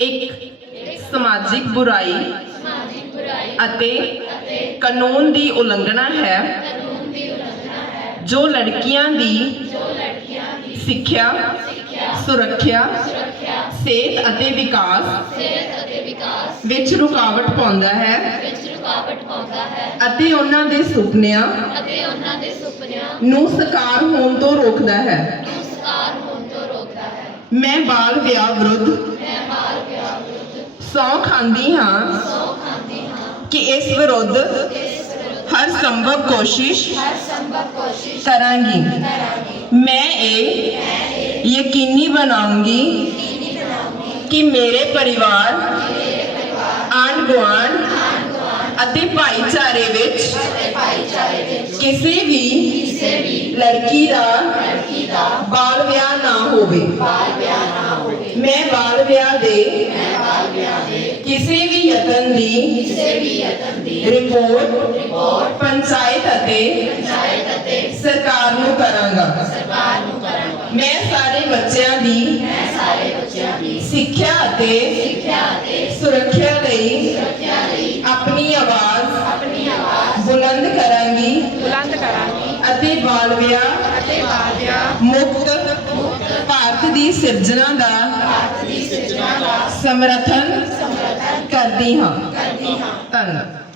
ਇੱਕ ਸਮਾਜਿਕ ਬੁਰਾਈ ਅਤੇ ਕਾਨੂੰਨ ਦੀ ਉਲੰਘਣਾ ਹੈ। ਜੋ ਲੜਕੀਆਂ ਦੀ ਸਿੱਖਿਆ ਸੁਰੱਖਿਆ ਸਿਹਤ ਅਤੇ ਵਿਕਾਸ ਵਿੱਚ ਰੁਕਾਵਟ ਪਾਉਂਦਾ ਹੈ ਅਤੇ ਉਹਨਾਂ ਦੇ ਸੁਪਨਿਆਂ ਨੂੰ ਸਾਕਾਰ ਹੋਣ ਤੋਂ ਰੋਕਦਾ ਹੈ। ਮੈਂ ਬਾਲ ਵਿਆਹ ਵਿਰੁੱਧ ਮੈਂ ਬਾਲ ਵਿਆਹ ਵਿਰੁੱਧ ਸਹੁੰ ਖਾਂਦੀ ਹਾਂ ਸਹੁੰ ਖਾਂਦੀ ਹਾਂ ਕਿ ਇਸ ਵਿਰੁੱਧ ਹਰ ਸੰਭਵ ਕੋਸ਼ਿਸ਼ ਹਰ ਸੰਭਵ ਕੋਸ਼ਿਸ਼ ਕਰਾਂਗੀ ਮੈਂ ਇਹ ਯਕੀਨੀ ਬਣਾਉਂਗੀ ਕਿ ਮੇਰੇ ਪਰਿਵਾਰ ਆਂਢ ਗੁਆਂਢ ਅਤੇ ਭਾਈਚਾਰੇ ਵਿੱਚ ਕਿਸੇ ਵੀ ਲੜਕੀ ਦਾ ਬਾਲ ਵਿਆਹ ਨਾ ਹੋਵੇ। ਮੈਂ ਬਾਲ ਵਿਆਹ ਦੇ ਕਿਸੇ ਵੀ ਯਤਨ ਦੀ ਰਿਪੋਰਟ ਪੰਚਾਇਤ ਅਤੇ ਸਰਕਾਰ ਨੂੰ ਕਰਾਂਗਾ। ਮੈਂ ਸਾਰੇ ਬੱਚਿਆਂ ਦੀ ਸਿੱਖਿਆ ਅਤੇ ਸੁਰੱਖਿਆ ਲਈ ਬੁਲੰਦ ਕਰਾਂਗੀ। ਬੁਲੰਦ ਕਰਾਂਗੀ। ਅਤੇ ਬਾਲ ਵਿਆਹ ਅਤੇ ਬਾਲਿਆ ਮੁਕਤ ਭਾਰਤ ਦੀ ਸਿਰਜਣਾ ਦਾ ਸਮਰਥਨ ਕਰਦੀ ਹਾਂ। ਧੰਨਵਾਦ।